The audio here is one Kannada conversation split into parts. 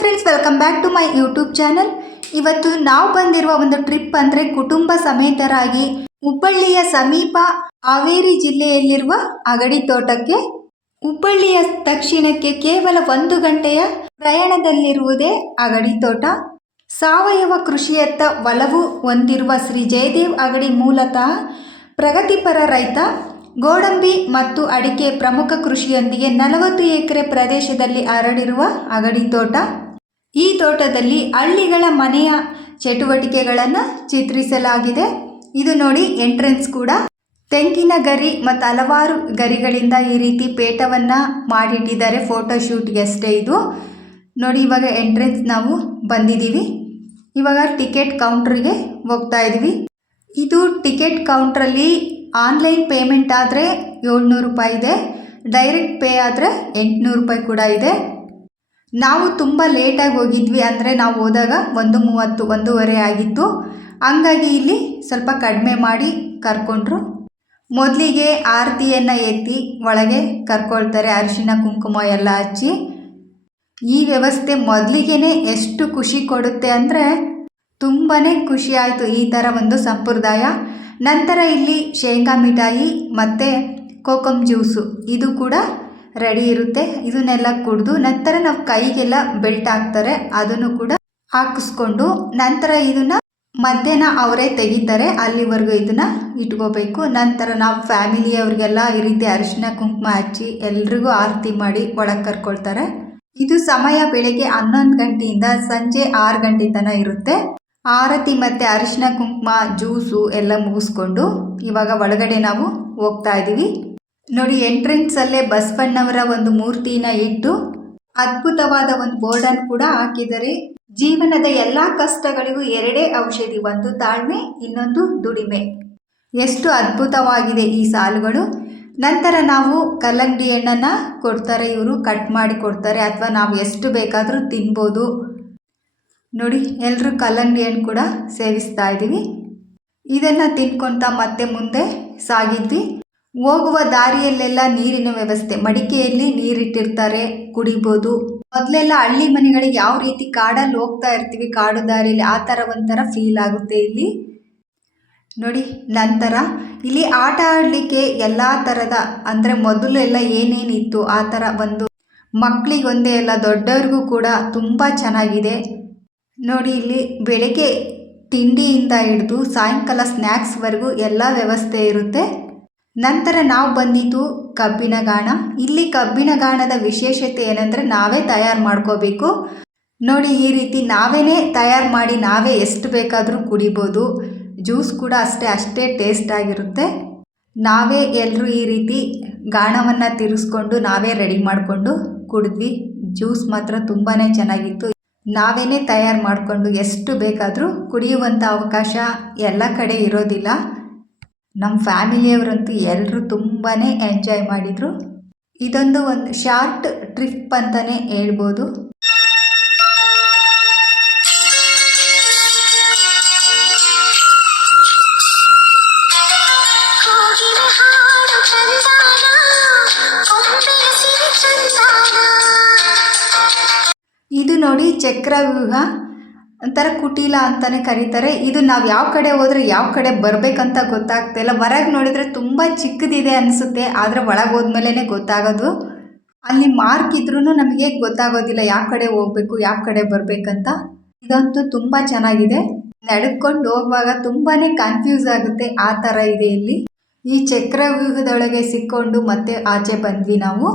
Friends, welcome back to my YouTube channel. ಇವತ್ತು ನಾವು ಬಂದಿರುವ ಒಂದು ಟ್ರಿಪ್ ಅಂದರೆ ಕುಟುಂಬ ಸಮೇತರಾಗಿ ಹುಬ್ಬಳ್ಳಿಯ ಸಮೀಪ ಹಾವೇರಿ ಜಿಲ್ಲೆಯಲ್ಲಿರುವ ಅಗಡಿ ತೋಟಕ್ಕೆ. ಹುಬ್ಬಳ್ಳಿಯ ದಕ್ಷಿಣಕ್ಕೆ ಕೇವಲ 1 ಗಂಟೆಯ ಪ್ರಯಾಣದಲ್ಲಿರುವುದೇ ಅಗಡಿ ತೋಟ. ಸಾವಯವ ಕೃಷಿಯತ್ತ ಒಲವು ಹೊಂದಿರುವ ಶ್ರೀ ಜಯದೇವ್ ಅಗಡಿ ಮೂಲತಃ ಪ್ರಗತಿಪರ ರೈತ. ಗೋಡಂಬಿ ಮತ್ತು ಅಡಿಕೆ ಪ್ರಮುಖ ಕೃಷಿಯೊಂದಿಗೆ 40 ಎಕರೆ ಪ್ರದೇಶದಲ್ಲಿ ಹರಡಿರುವ ಅಗಡಿ ತೋಟ. ಈ ತೋಟದಲ್ಲಿ ಹಳ್ಳಿಗಳ ಮನೆಯ ಚಟುವಟಿಕೆಗಳನ್ನು ಚಿತ್ರಿಸಲಾಗಿದೆ. ಇದು ನೋಡಿ ಎಂಟ್ರೆನ್ಸ್ ಕೂಡ ತೆಂಗಿನ ಗರಿ ಮತ್ತು ಹಲವಾರು ಗರಿಗಳಿಂದ ಈ ರೀತಿ ಪೇಟವನ್ನು ಮಾಡಿಟ್ಟಿದ್ದಾರೆ. ಫೋಟೋಶೂಟ್ಗೆ ಅಷ್ಟೇ ಇದು ನೋಡಿ. ಇವಾಗ ಎಂಟ್ರೆನ್ಸ್ ನಾವು ಬಂದಿದ್ದೀವಿ. ಇವಾಗ ಟಿಕೆಟ್ ಕೌಂಟ್ರಿಗೆ ಹೋಗ್ತಾ ಇದ್ದೀವಿ. ಇದು ಟಿಕೆಟ್ ಕೌಂಟ್ರಲ್ಲಿ ಆನ್ಲೈನ್ ಪೇಮೆಂಟ್ ಆದರೆ 700 ರೂಪಾಯಿ ಇದೆ, ಡೈರೆಕ್ಟ್ ಪೇ ಆದರೆ 800 ರೂಪಾಯಿ ಕೂಡ ಇದೆ. ನಾವು ತುಂಬ ಲೇಟಾಗಿ ಹೋಗಿದ್ವಿ, ಅಂದರೆ ನಾವು ಹೋದಾಗ 1:30 1:15 ಆಗಿತ್ತು. ಹಂಗಾಗಿ ಇಲ್ಲಿ ಸ್ವಲ್ಪ ಕಡಿಮೆ ಮಾಡಿ ಕರ್ಕೊಂಡ್ರು. ಮೊದಲಿಗೆ ಆರತಿಯನ್ನು ಎತ್ತಿ ಒಳಗೆ ಕರ್ಕೊಳ್ತಾರೆ, ಅರಿಶಿನ ಕುಂಕುಮ ಎಲ್ಲ ಹಚ್ಚಿ. ಈ ವ್ಯವಸ್ಥೆ ಮೊದಲಿಗೆ ಎಷ್ಟು ಖುಷಿ ಕೊಡುತ್ತೆ ಅಂದರೆ ತುಂಬಾ ಖುಷಿ ಆಯಿತು ಈ ಥರ ಒಂದು ಸಂಪ್ರದಾಯ. ನಂತರ ಇಲ್ಲಿ ಶೇಂಗಾ ಮಿಠಾಯಿ ಮತ್ತು ಕೋಕಮ್ ಜ್ಯೂಸು ಇದು ಕೂಡ ರೆಡಿ ಇರುತ್ತೆ. ಇದನ್ನೆಲ್ಲ ಕುಡಿದು ನಂತರ ನಾವು ಕೈಗೆಲ್ಲ ಬೆಲ್ಟ್ ಹಾಕ್ತಾರೆ, ಅದನ್ನು ಕೂಡ ಹಾಕಿಸ್ಕೊಂಡು ನಂತರ ಇದನ್ನು ಮಧ್ಯಾಹ್ನ ಅವರೇ ತೆಗಿತಾರೆ. ಅಲ್ಲಿವರೆಗೂ ಇದನ್ನು ಇಟ್ಕೋಬೇಕು. ನಂತರ ನಾವು ಫ್ಯಾಮಿಲಿಯವ್ರಿಗೆಲ್ಲ ಈ ರೀತಿ ಅರಿಶಿನ ಕುಂಕುಮ ಹಚ್ಚಿ ಎಲ್ರಿಗೂ ಆರತಿ ಮಾಡಿ ಒಳಗೆ ಕರ್ಕೊಳ್ತಾರೆ. ಇದು ಸಮಯ ಬೆಳಗ್ಗೆ 11 ಗಂಟೆಯಿಂದ ಸಂಜೆ 6 ಗಂಟೆ ತನಕ ಇರುತ್ತೆ. ಆರತಿ ಮತ್ತು ಅರಿಶಿನ ಕುಂಕುಮ ಜ್ಯೂಸು ಎಲ್ಲ ಮುಗಿಸ್ಕೊಂಡು ಇವಾಗ ಒಳಗಡೆ ನಾವು ಹೋಗ್ತಾ ಇದ್ದೀವಿ. ನೋಡಿ, ಎಂಟ್ರೆನ್ಸಲ್ಲೇ ಬಸವಣ್ಣವರ ಒಂದು ಮೂರ್ತಿನ ಇಟ್ಟು ಅದ್ಭುತವಾದ ಒಂದು ಬೋರ್ಡನ್ನು ಕೂಡ ಹಾಕಿದ್ದಾರೆ. ಜೀವನದ ಎಲ್ಲ ಕಷ್ಟಗಳಿಗೂ 2 ಔಷಧಿ, ಒಂದು ತಾಳ್ಮೆ, ಇನ್ನೊಂದು ದುಡಿಮೆ. ಎಷ್ಟು ಅದ್ಭುತವಾಗಿದೆ ಈ ಸಾಲುಗಳು. ನಂತರ ನಾವು ಕಲ್ಲಂಗಡಿ ಹಣ್ಣನ್ನು ಕೊಡ್ತಾರೆ, ಇವರು ಕಟ್ ಮಾಡಿ ಕೊಡ್ತಾರೆ, ಅಥವಾ ನಾವು ಎಷ್ಟು ಬೇಕಾದರೂ ತಿನ್ಬೋದು. ನೋಡಿ, ಎಲ್ಲರೂ ಕಲ್ಲಂಗಡಿ ಹಣ್ಣು ಕೂಡ ಸೇವಿಸ್ತಾ ಇದ್ದೀವಿ. ಇದನ್ನು ತಿನ್ಕೊತ ಮತ್ತೆ ಮುಂದೆ ಸಾಗಿದ್ವಿ. ಹೋಗುವ ದಾರಿಯಲ್ಲೆಲ್ಲ ನೀರಿನ ವ್ಯವಸ್ಥೆ, ಮಡಿಕೆಯಲ್ಲಿ ನೀರಿಟ್ಟಿರ್ತಾರೆ, ಕುಡಿಬೋದು. ಮೊದಲೆಲ್ಲ ಹಳ್ಳಿ ಮನೆಗಳಿಗೆ ಯಾವ ರೀತಿ ಕಾಡಲ್ಲಿ ಹೋಗ್ತಾ ಇರ್ತೀವಿ, ಕಾಡು ದಾರಿಯಲ್ಲಿ, ಆ ಥರ ಒಂಥರ ಫೀಲ್ ಆಗುತ್ತೆ ಇಲ್ಲಿ ನೋಡಿ. ನಂತರ ಇಲ್ಲಿ ಆಟ ಆಡಲಿಕ್ಕೆ ಎಲ್ಲ ಥರದ, ಅಂದರೆ ಮೊದಲೆಲ್ಲ ಏನೇನಿತ್ತು ಆ ಥರ ಒಂದು ಮಕ್ಕಳಿಗೊಂದೇ ಎಲ್ಲ ದೊಡ್ಡವ್ರಿಗೂ ಕೂಡ ತುಂಬ ಚೆನ್ನಾಗಿದೆ ನೋಡಿ. ಇಲ್ಲಿ ಬೆಳಗ್ಗೆ ತಿಂಡಿಯಿಂದ ಹಿಡಿದು ಸಾಯಂಕಾಲ ಸ್ನ್ಯಾಕ್ಸ್ವರೆಗೂ ಎಲ್ಲ ವ್ಯವಸ್ಥೆ ಇರುತ್ತೆ. ನಂತರ ನಾವು ಬಂದಿದ್ದು ಕಬ್ಬಿನ ಗಾಣ. ಇಲ್ಲಿ ಕಬ್ಬಿನ ಗಾಣದ ವಿಶೇಷತೆ ಏನಂದರೆ ನಾವೇ ತಯಾರು ಮಾಡ್ಕೋಬೇಕು ನೋಡಿ. ಈ ರೀತಿ ನಾವೇ ತಯಾರು ಮಾಡಿ ನಾವೇ ಎಷ್ಟು ಬೇಕಾದರೂ ಕುಡಿಬೋದು. ಜ್ಯೂಸ್ ಕೂಡ ಅಷ್ಟೇ ಟೇಸ್ಟ್ ಆಗಿರುತ್ತೆ. ನಾವೇ ಎಲ್ಲರೂ ಈ ರೀತಿ ಗಾಣವನ್ನು ತಿರುಗಿಸ್ಕೊಂಡು ನಾವೇ ರೆಡಿ ಮಾಡಿಕೊಂಡು ಕುಡಿದ್ವಿ. ಜ್ಯೂಸ್ ಮಾತ್ರ ತುಂಬಾ ಚೆನ್ನಾಗಿತ್ತು. ನಾವೇ ತಯಾರು ಮಾಡಿಕೊಂಡು ಎಷ್ಟು ಬೇಕಾದರೂ ಕುಡಿಯುವಂಥ ಅವಕಾಶ ಎಲ್ಲ ಕಡೆ ಇರೋದಿಲ್ಲ. ನಮ್ಮ ಫ್ಯಾಮಿಲಿಯವರಂತೂ ಎಲ್ಲರೂ ತುಂಬಾ ಎಂಜಾಯ್ ಮಾಡಿದರು. ಇದೊಂದು ಶಾರ್ಟ್ ಟ್ರಿಪ್ ಅಂತಲೇ ಹೇಳ್ಬೋದು. ಇದು ನೋಡಿ ಚಕ್ರವ್ಯೂಹ, ಒಂಥರ ಕುಟೀಲ ಅಂತಲೇ ಕರೀತಾರೆ. ಇದು ನಾವು ಯಾವ ಕಡೆ ಹೋದರೆ ಯಾವ ಕಡೆ ಬರಬೇಕಂತ ಗೊತ್ತಾಗ್ತಾಯಿಲ್ಲ. ಹೊರಗೆ ನೋಡಿದರೆ ತುಂಬ ಚಿಕ್ಕದಿದೆ ಅನಿಸುತ್ತೆ, ಆದರೆ ಒಳಗೆ ಹೋದ್ಮೇಲೆ ಗೊತ್ತಾಗೋದು. ಅಲ್ಲಿ ಮಾರ್ಕ್ ಇದ್ರೂ ನಮಗೆ ಗೊತ್ತಾಗೋದಿಲ್ಲ ಯಾವ ಕಡೆ ಹೋಗಬೇಕು ಯಾವ ಕಡೆ ಬರಬೇಕಂತ. ಇದಂತೂ ತುಂಬ ಚೆನ್ನಾಗಿದೆ. ನಡ್ಕೊಂಡು ಹೋಗುವಾಗ ತುಂಬಾ ಕನ್ಫ್ಯೂಸ್ ಆಗುತ್ತೆ, ಆ ಥರ ಇದೆ ಇಲ್ಲಿ. ಈ ಚಕ್ರವ್ಯೂಹದೊಳಗೆ ಸಿಕ್ಕೊಂಡು ಮತ್ತೆ ಆಚೆ ಬಂದ್ವಿ ನಾವು.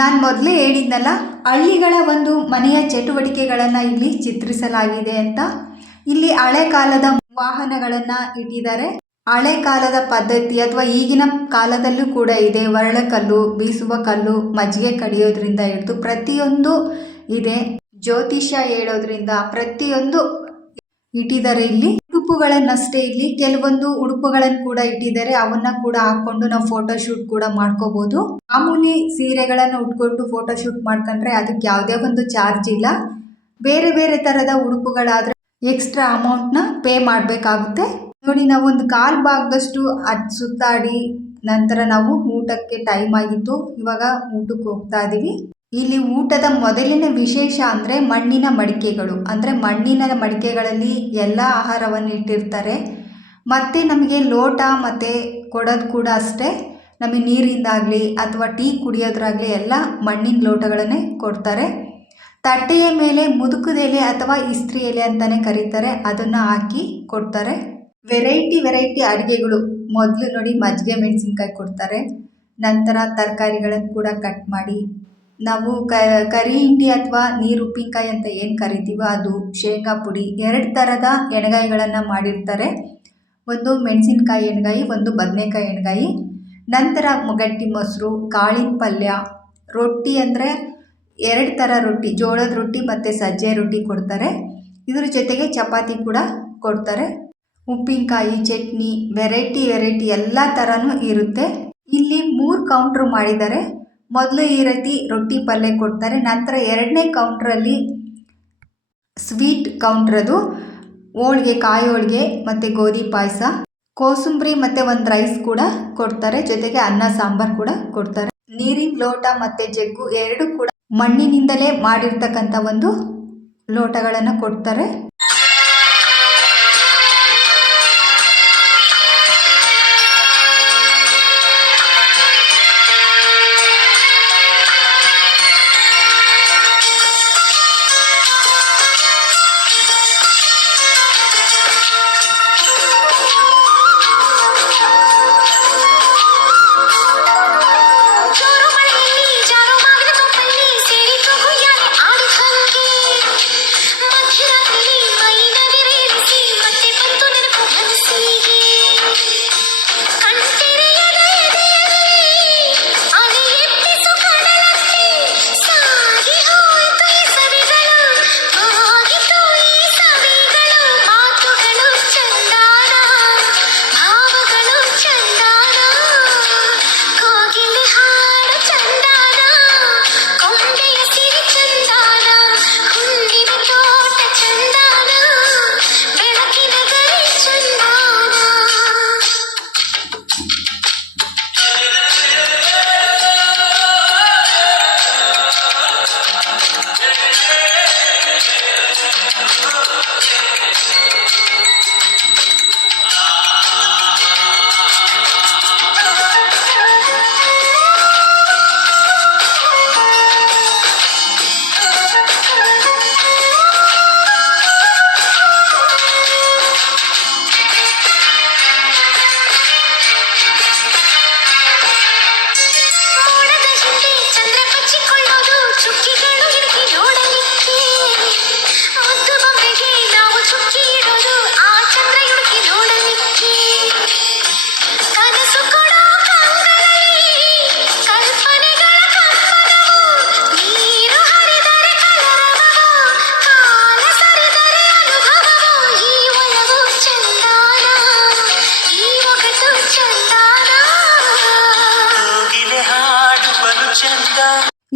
ನಾನು ಮೊದಲೇ ಹೇಳಿದ್ನಲ್ಲ, ಹಳ್ಳಿಗಳ ಒಂದು ಮನೆಯ ಚಟುವಟಿಕೆಗಳನ್ನು ಇಲ್ಲಿ ಚಿತ್ರಿಸಲಾಗಿದೆ ಅಂತ. ಇಲ್ಲಿ ಹಳೆ ಕಾಲದ ವಾಹನಗಳನ್ನು ಇಟ್ಟಿದ್ದಾರೆ. ಹಳೆ ಕಾಲದ ಪದ್ಧತಿ ಅಥವಾ ಈಗಿನ ಕಾಲದಲ್ಲೂ ಕೂಡ ಇದೆ. ಒರಳಕಲ್ಲು, ಬೀಸುವ ಕಲ್ಲು, ಮಜ್ಜಿಗೆ ಕಡಿಯೋದ್ರಿಂದ ಹಿಡಿದು ಪ್ರತಿಯೊಂದು ಇದೆ. ಜ್ಯೋತಿಷ್ಯ ಹೇಳೋದ್ರಿಂದ ಪ್ರತಿಯೊಂದು ಇಟ್ಟಿದ್ದಾರೆ. ಇಲ್ಲಿ ಉಡುಪುಗಳನ್ನಷ್ಟೇ, ಇಲ್ಲಿ ಕೆಲವೊಂದು ಉಡುಪುಗಳನ್ನು ಕೂಡ ಇಟ್ಟಿದ್ದಾರೆ. ಅವನ್ನ ಕೂಡ ಹಾಕೊಂಡು ನಾವು ಫೋಟೋಶೂಟ್ ಕೂಡ ಮಾಡ್ಕೋಬಹುದು. ಮಾಮೂಲಿ ಸೀರೆಗಳನ್ನು ಉಟ್ಕೊಂಡು ಫೋಟೋಶೂಟ್ ಮಾಡ್ಕೊಂಡ್ರೆ ಅದಕ್ಕೆ ಯಾವುದೇ ಒಂದು ಚಾರ್ಜ್ ಇಲ್ಲ. ಬೇರೆ ಬೇರೆ ತರದ ಉಡುಪುಗಳಾದ್ರೆ ಎಕ್ಸ್ಟ್ರಾ ಅಮೌಂಟ್ನ ಪೇ ಮಾಡಬೇಕಾಗುತ್ತೆ. ನೋಡಿ, ನಾವು ಒಂದು ಕಾಲ್ ಭಾಗದಷ್ಟು ಸುತ್ತಾಡಿ ನಂತರ ನಾವು ಊಟಕ್ಕೆ ಟೈಮ್ ಆಗಿತ್ತು. ಇವಾಗ ಊಟಕ್ಕೆ ಹೋಗ್ತಾ ಇದೀವಿ. ಇಲ್ಲಿ ಊಟದ ಮೊದಲಿನ ವಿಶೇಷ ಅಂದರೆ ಮಣ್ಣಿನ ಮಡಿಕೆಗಳು. ಅಂದರೆ ಮಣ್ಣಿನ ಮಡಿಕೆಗಳಲ್ಲಿ ಎಲ್ಲ ಆಹಾರವನ್ನು ಇಟ್ಟಿರ್ತಾರೆ. ಮತ್ತು ನಮಗೆ ಲೋಟ ಮತ್ತು ಕೊಡೋದು ಕೂಡ ಅಷ್ಟೇ. ನಮಗೆ ನೀರಿಂದಾಗಲಿ ಅಥವಾ ಟೀ ಕುಡಿಯೋದ್ರಾಗಲಿ ಎಲ್ಲ ಮಣ್ಣಿನ ಲೋಟಗಳನ್ನೇ ಕೊಡ್ತಾರೆ. ತಟ್ಟೆಯ ಮೇಲೆ ಮುದುಕದ ಎಲೆ ಅಥವಾ ಇಸ್ತ್ರಿ ಎಲೆ ಅಂತಲೇ ಕರೀತಾರೆ, ಅದನ್ನು ಹಾಕಿ ಕೊಡ್ತಾರೆ. ವೆರೈಟಿ ಅಡುಗೆಗಳು. ಮೊದಲು ನೋಡಿ ಮಜ್ಜಿಗೆ ಮೆಣಸಿನ್ಕಾಯಿ ಕೊಡ್ತಾರೆ. ನಂತರ ತರಕಾರಿಗಳನ್ನು ಕೂಡ ಕಟ್ ಮಾಡಿ, ನಾವು ಕರಿ ಹಿಂಡಿ ಅಥವಾ ನೀರು ಉಪ್ಪಿನಕಾಯಿ ಅಂತ ಏನು ಕರಿತೀವೋ ಅದು, ಶೇಂಗಾ ಪುಡಿ, 2 ಥರದ ಎಣ್ಗಾಯಿಗಳನ್ನು ಮಾಡಿರ್ತಾರೆ. ಒಂದು ಮೆಣಸಿನ್ಕಾಯಿ ಎಣ್ಗಾಯಿ, ಒಂದು ಬದನೆಕಾಯಿ ಎಣ್ಗಾಯಿ. ನಂತರ ಗಟ್ಟಿ ಮೊಸರು, ಕಾಳಿನ ಪಲ್ಯ, ರೊಟ್ಟಿ ಅಂದರೆ 2 ಥರ ರೊಟ್ಟಿ, ಜೋಳದ ರೊಟ್ಟಿ ಮತ್ತು ಸಜ್ಜೆ ರೊಟ್ಟಿ ಕೊಡ್ತಾರೆ. ಇದ್ರ ಜೊತೆಗೆ ಚಪಾತಿ ಕೂಡ ಕೊಡ್ತಾರೆ. ಉಪ್ಪಿನಕಾಯಿ, ಚಟ್ನಿ, ವೆರೈಟಿ ಎಲ್ಲ ಥರನೂ ಇರುತ್ತೆ. ಇಲ್ಲಿ 3 ಕೌಂಟ್ರ್ ಮಾಡಿದ್ದಾರೆ. ಮೊದಲು ಈ ರೀತಿ ರೊಟ್ಟಿ ಪಲ್ಯ ಕೊಡ್ತಾರೆ. ನಂತರ 2ನೇ ಕೌಂಟ್ರಲ್ಲಿ ಸ್ವೀಟ್ ಕೌಂಟ್ರದು ಹೋಳಿಗೆ, ಕಾಯಿ ಹೋಳಿಗೆ ಮತ್ತು ಗೋಧಿ ಪಾಯಸ, ಕೋಸಂಬರಿ ಮತ್ತು ಒಂದು ರೈಸ್ ಕೂಡ ಕೊಡ್ತಾರೆ. ಜೊತೆಗೆ ಅನ್ನ ಸಾಂಬಾರು ಕೂಡ ಕೊಡ್ತಾರೆ. ನೀರಿನ ಲೋಟ ಮತ್ತು ಜಗ್ಗು 2 ಕೂಡ ಮಣ್ಣಿನಿಂದಲೇ ಮಾಡಿರ್ತಕ್ಕಂಥ ಒಂದು ಲೋಟಗಳನ್ನು ಕೊಡ್ತಾರೆ.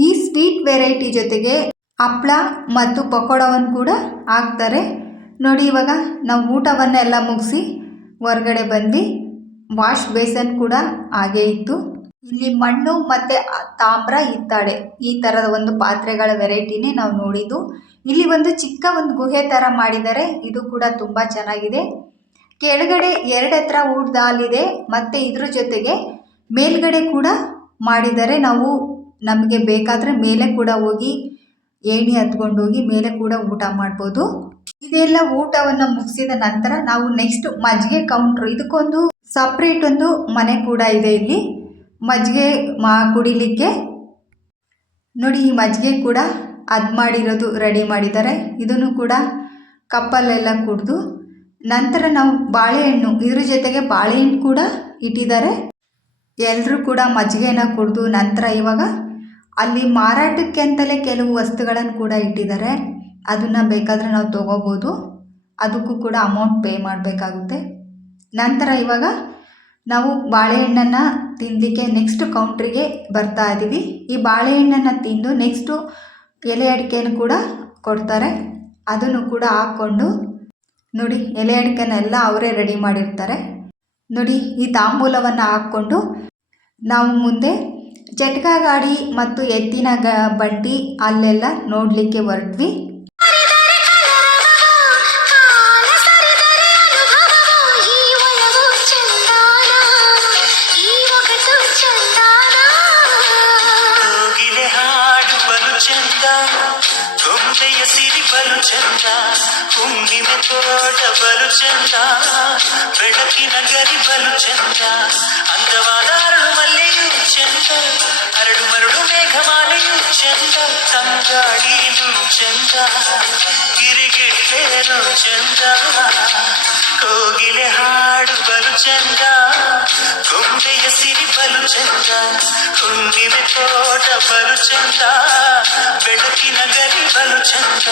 ಈ ಸ್ವೀಟ್ ವೆರೈಟಿ ಜೊತೆಗೆ ಹಪ್ಪಳ ಮತ್ತು ಪಕೋಡವನ್ನು ಕೂಡ ಹಾಕ್ತಾರೆ. ನೋಡಿ, ಇವಾಗ ನಾವು ಊಟವನ್ನೆಲ್ಲ ಮುಗಿಸಿ ಹೊರಗಡೆ ಬಂದ್ವಿ. ವಾಶ್ ಬೇಸನ್ ಕೂಡ ಹಾಗೇ ಇತ್ತು. ಇಲ್ಲಿ ಮಣ್ಣು ಮತ್ತು ತಾಮ್ರ, ಹಿತ್ತಾಳೆ ಈ ಥರದ ಒಂದು ಪಾತ್ರೆಗಳ ವೆರೈಟಿನೇ ನಾವು ನೋಡಿದ್ದು. ಇಲ್ಲಿ ಒಂದು ಚಿಕ್ಕ ಒಂದು ಗುಹೆ ಥರ ಮಾಡಿದ್ದಾರೆ. ಇದು ಕೂಡ ತುಂಬ ಚೆನ್ನಾಗಿದೆ. ಕೆಳಗಡೆ 2 ಹತ್ರ ಊಟದ ಹಾಲಿದೆ ಮತ್ತು ಇದ್ರ ಜೊತೆಗೆ ಮೇಲ್ಗಡೆ ಕೂಡ ಮಾಡಿದ್ದಾರೆ. ನಾವು ನಮಗೆ ಬೇಕಾದರೆ ಮೇಲೆ ಕೂಡ ಹೋಗಿ ಏಣಿ ಹತ್ಕೊಂಡು ಹೋಗಿ ಮೇಲೆ ಕೂಡ ಊಟ ಮಾಡ್ಬೋದು. ಇದೆಲ್ಲ ಊಟವನ್ನು ಮುಗಿಸಿದ ನಂತರ ನಾವು ನೆಕ್ಸ್ಟ್ ಮಜ್ಜಿಗೆ ಕೌಂಟ್ರ್, ಇದಕ್ಕೊಂದು ಸಪ್ರೇಟ್ ಒಂದು ಮನೆ ಕೂಡ ಇದೆ. ಇಲ್ಲಿ ಮಜ್ಜಿಗೆ ಕುಡಿಲಿಕ್ಕೆ ನೋಡಿ ಈ ಮಜ್ಜಿಗೆ ಕೂಡ ಅದು ಮಾಡಿರೋದು ರೆಡಿ ಮಾಡಿದ್ದಾರೆ. ಇದನ್ನು ಕೂಡ ಕಪ್ಪಲ್ಲೆಲ್ಲ ಕುಡಿದು ನಂತರ ನಾವು ಬಾಳೆಹಣ್ಣು ಇದ್ರ ಜೊತೆಗೆ ಬಾಳೆಹಣ್ಣು ಕೂಡ ಇಟ್ಟಿದ್ದಾರೆ. ಎಲ್ಲರೂ ಕೂಡ ಮಜ್ಜಿಗೆನ ಕುಡಿದು ನಂತರ ಇವಾಗ ಅಲ್ಲಿ ಮಾರಾಟಕ್ಕೆ ಅಂತಲೇ ಕೆಲವು ವಸ್ತುಗಳನ್ನು ಕೂಡ ಇಟ್ಟಿದ್ದಾರೆ. ಅದನ್ನು ಬೇಕಾದರೆ ನಾವು ತೊಗೋಬೋದು. ಅದಕ್ಕೂ ಕೂಡ ಅಮೌಂಟ್ ಪೇ ಮಾಡಬೇಕಾಗುತ್ತೆ. ನಂತರ ಇವಾಗ ನಾವು ಬಾಳೆಹಣ್ಣನ್ನು ತಿನ್ನಲಿಕ್ಕೆ ನೆಕ್ಸ್ಟ್ ಕೌಂಟ್ರಿಗೆ ಬರ್ತಾ ಇದ್ದೀವಿ. ಈ ಬಾಳೆಹಣ್ಣನ್ನು ತಿಂದು ನೆಕ್ಸ್ಟು ಎಲೆ ಅಡಿಕೆಯನ್ನು ಕೂಡ ಕೊಡ್ತಾರೆ. ಅದನ್ನು ಕೂಡ ಹಾಕ್ಕೊಂಡು ನೋಡಿ ಎಲೆ ಅಡಿಕೆನೆಲ್ಲ ಅವರೇ ರೆಡಿ ಮಾಡಿರ್ತಾರೆ. ನೋಡಿ ಈ ತಾಂಬೂಲವನ್ನು ಹಾಕ್ಕೊಂಡು ನಾವು ಮುಂದೆ ಜಟಕಾ ಗಾಡಿ ಮತ್ತು ಎತ್ತಿನ ಬಂಡಿ ಅಲ್ಲೆಲ್ಲ ನೋಡಲಿಕ್ಕೆ ಹೊರಟ್ವಿ. ಗೊಂಬೆಯ ಸಿರಿ ಬಲು ಚಂದ, ಹುಣ್ಣಿಮೆ ತೋಟ ಬಲು ಚಂದ, ಬೆಳಕಿನ ಗರಿ ಬಲು ಚಂದ, ಅಂದವಾದ ಅರಳು ಮಲ್ಲೆಯೂ ಚಂದ, ಅರಳು ಮರಳು ಮೇಘಮಾಲೆಯೂ ಚಂದ, ತಂಗಾಳಿಯೂ ಚಂದ, ಗಿರಿಗಿಟ್ಟೇನು ಚಂದ, ಕೋಗಿಲೆ ಹಾಡು ಬಲು ಚಂದ, ಗೊಂಬೆಯ ಸಿರಿ ಬಲು ಚಂದ, ಹುಣ್ಣಿಮೆ ತೋಟ ಬಲು ಚಂದ, ಬೆಳಕಿನ ಗರಿ ಬಲು ಚಂದ.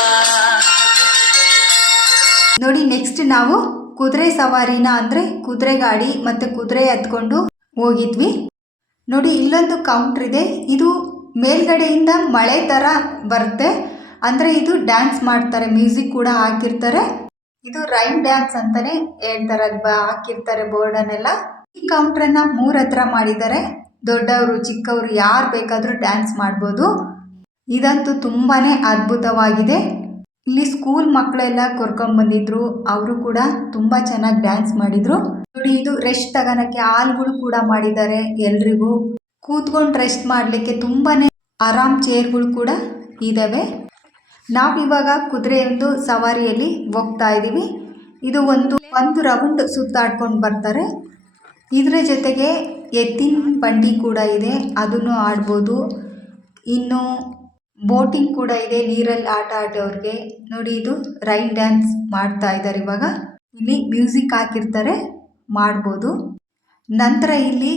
ನೋಡಿ ನೆಕ್ಸ್ಟ್ ನಾವು ಕುದುರೆ ಸವಾರಿನ ಅಂದರೆ ಕುದುರೆ ಗಾಡಿ ಮತ್ತು ಕುದುರೆ ಹತ್ಕೊಂಡು ಹೋಗಿದ್ವಿ. ನೋಡಿ ಇಲ್ಲೊಂದು ಕೌಂಟ್ರ್ ಇದೆ. ಇದು ಮೇಲ್ಗಡೆಯಿಂದ ಮಳೆ ಥರ ಬರುತ್ತೆ. ಅಂದರೆ ಇದು ಡ್ಯಾನ್ಸ್ ಮಾಡ್ತಾರೆ, ಮ್ಯೂಸಿಕ್ ಕೂಡ ಹಾಕಿರ್ತಾರೆ. ಇದು ರೈನ್ ಡ್ಯಾನ್ಸ್ ಅಂತಲೇ ಹೇಳ್ತಾರೆ, ಹಾಕಿರ್ತಾರೆ ಬೋರ್ಡನ್ನೆಲ್ಲ. ಈ ಕೌಂಟ್ರನ್ನು 3 ಹತ್ರ ಮಾಡಿದ್ದಾರೆ. ದೊಡ್ಡವರು ಚಿಕ್ಕವರು ಯಾರು ಬೇಕಾದರೂ ಡ್ಯಾನ್ಸ್ ಮಾಡ್ಬೋದು. ಇದಂತೂ ತುಂಬಾ ಅದ್ಭುತವಾಗಿದೆ. ಇಲ್ಲಿ ಸ್ಕೂಲ್ ಮಕ್ಕಳೆಲ್ಲ ಕರ್ಕೊಂಡು ಬಂದಿದ್ರು, ಅವರು ಕೂಡ ತುಂಬ ಚೆನ್ನಾಗಿ ಡ್ಯಾನ್ಸ್ ಮಾಡಿದರು. ನೋಡಿ ಇದು ರೆಸ್ಟ್ ತಗೋಣಕ್ಕೆ ಹಾಲ್ಗಳು ಕೂಡ ಮಾಡಿದ್ದಾರೆ. ಎಲ್ರಿಗೂ ಕೂತ್ಕೊಂಡು ರೆಸ್ಟ್ ಮಾಡಲಿಕ್ಕೆ ತುಂಬಾ ಆರಾಮ್ ಚೇರ್ಗಳು ಕೂಡ ಇದ್ದಾವೆ. ನಾವಿವಾಗ ಕುದುರೆಯೊಂದು ಸವಾರಿಯಲ್ಲಿ ಹೋಗ್ತಾ ಇದ್ದೀವಿ. ಇದು ಒಂದು ರೌಂಡ್ ಸುತ್ತಾಡ್ಕೊಂಡು ಬರ್ತಾರೆ. ಇದರ ಜೊತೆಗೆ ಎತ್ತಿನ ಬಂಡಿ ಕೂಡ ಇದೆ, ಅದನ್ನು ಆಡ್ಬೋದು. ಇನ್ನು ಬೋಟಿಂಗ್ ಕೂಡ ಇದೆ, ನೀರಲ್ಲಿ ಆಟ ಆಡೋರಿಗೆ. ನೋಡಿ ಇದು ರೈನ್ ಡ್ಯಾನ್ಸ್ ಮಾಡ್ತಾ ಇದ್ದಾರೆ. ಇವಾಗ ಇಲ್ಲಿ ಮ್ಯೂಸಿಕ್ ಹಾಕಿರ್ತಾರೆ, ಮಾಡ್ಬೋದು. ನಂತರ ಇಲ್ಲಿ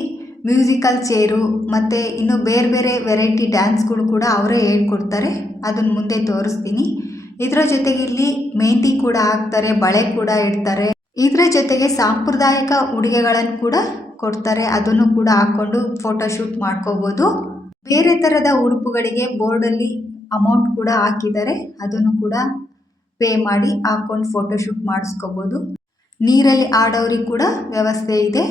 ಮ್ಯೂಸಿಕಲ್ ಚೇರು ಮತ್ತು ಇನ್ನು ಬೇರೆ ಬೇರೆ ವೆರೈಟಿ ಡ್ಯಾನ್ಸ್ಗಳು ಕೂಡ ಅವರೇ ಹೇಳ್ಕೊಡ್ತಾರೆ. ಅದನ್ನು ಮುಂದೆ ತೋರಿಸ್ತೀನಿ. ಇದರ ಜೊತೆಗೆ ಇಲ್ಲಿ ಮೆಹಂದಿ ಕೂಡ ಹಾಕ್ತಾರೆ, ಬಳೆ ಕೂಡ ಇಡ್ತಾರೆ. ಇದರ ಜೊತೆಗೆ ಸಾಂಪ್ರದಾಯಿಕ ಉಡುಗೆಗಳನ್ನು ಕೂಡ ಕೊಡ್ತಾರೆ, ಅದನ್ನು ಕೂಡ ಹಾಕ್ಕೊಂಡು ಫೋಟೋಶೂಟ್ ಮಾಡ್ಕೋಬೋದು. ಬೇರೆ ಥರದ ಉಡುಪುಗಳಿಗೆ ಬೋರ್ಡಲ್ಲಿ ಅಮೌಂಟ್ ಕೂಡ ಹಾಕಿದ್ದಾರೆ, ಅದನ್ನು ಕೂಡ ಪೇ ಮಾಡಿ ಹಾಕ್ಕೊಂಡು ಫೋಟೋಶೂಟ್ ಮಾಡಿಸ್ಕೋಬೋದು. ನೀರಲ್ಲಿ ಆಡೋರಿಗೆ ಕೂಡ ವ್ಯವಸ್ಥೆ ಇದೆ.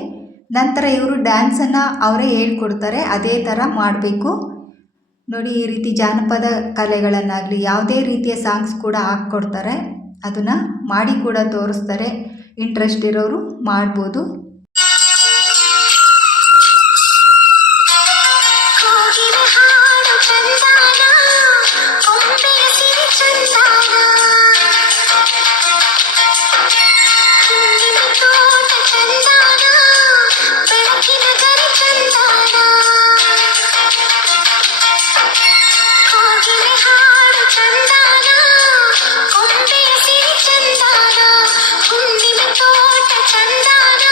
ನಂತರ ಇವರು ಡ್ಯಾನ್ಸನ್ನು ಅವರೇ ಹೇಳ್ಕೊಡ್ತಾರೆ, ಅದೇ ಥರ ಮಾಡಬೇಕು. ನೋಡಿ ಈ ರೀತಿ ಜಾನಪದ ಕಲೆಗಳನ್ನಾಗಲಿ ಯಾವುದೇ ರೀತಿಯ ಸಾಂಗ್ಸ್ ಕೂಡ ಹಾಕ್ಕೊಡ್ತಾರೆ, ಅದನ್ನು ಮಾಡಿ ಕೂಡ ತೋರಿಸ್ತಾರೆ. ಇಂಟ್ರೆಸ್ಟ್ ಇರೋರು ಮಾಡ್ಬೋದು. ಚಂದಾನ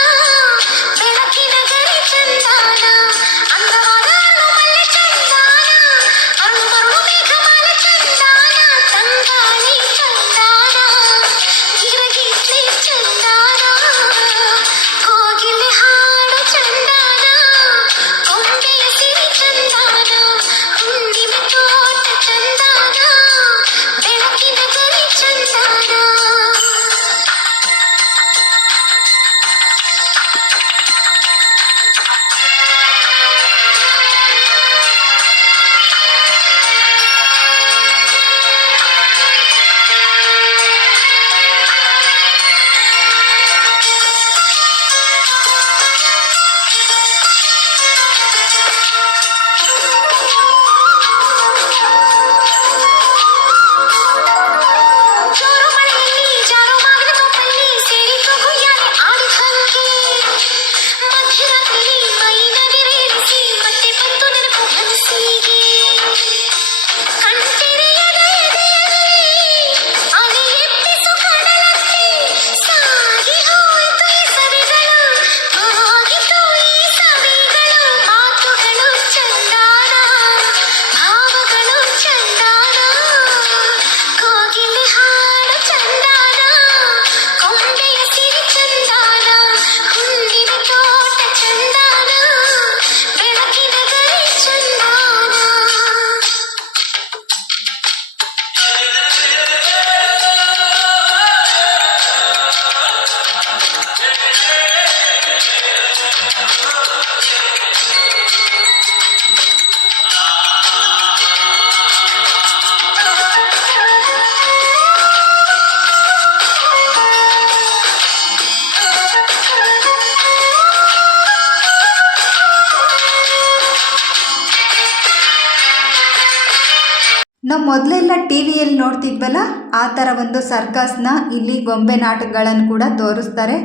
ನಾವು ಮೊದಲೆಲ್ಲ ಟಿ ವಿಯಲ್ಲಿ ನೋಡ್ತಿದ್ವಲ್ಲ ಆ ಥರ ಒಂದು ಸರ್ಕಸ್ನ ಇಲ್ಲಿ ಗೊಂಬೆ ನಾಟಕಗಳನ್ನು ಕೂಡ ತೋರಿಸ್ತಾರೆ.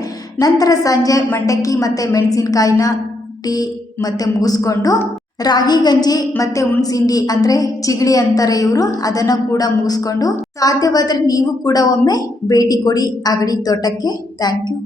ನಂತರ ಸಂಜೆ ಮಂಡಕ್ಕಿ ಮತ್ತು ಮೆಣಸಿನ್ಕಾಯಿನ ಟೀ ಮತ್ತು ಮುಗಿಸ್ಕೊಂಡು ರಾಗಿ ಗಂಜಿ ಮತ್ತು ಹುಣ್ಸಿಂಡಿ ಅಂದರೆ ಚಿಗಳಿ ಅಂತಾರೆ ಇವರು, ಅದನ್ನು ಕೂಡ ಮುಗಿಸ್ಕೊಂಡು ಸಾಧ್ಯವಾದರೆ ನೀವು ಕೂಡ ಒಮ್ಮೆ ಭೇಟಿ ಕೊಡಿ ಅಗಡಿ ತೋಟಕ್ಕೆ. Thank you.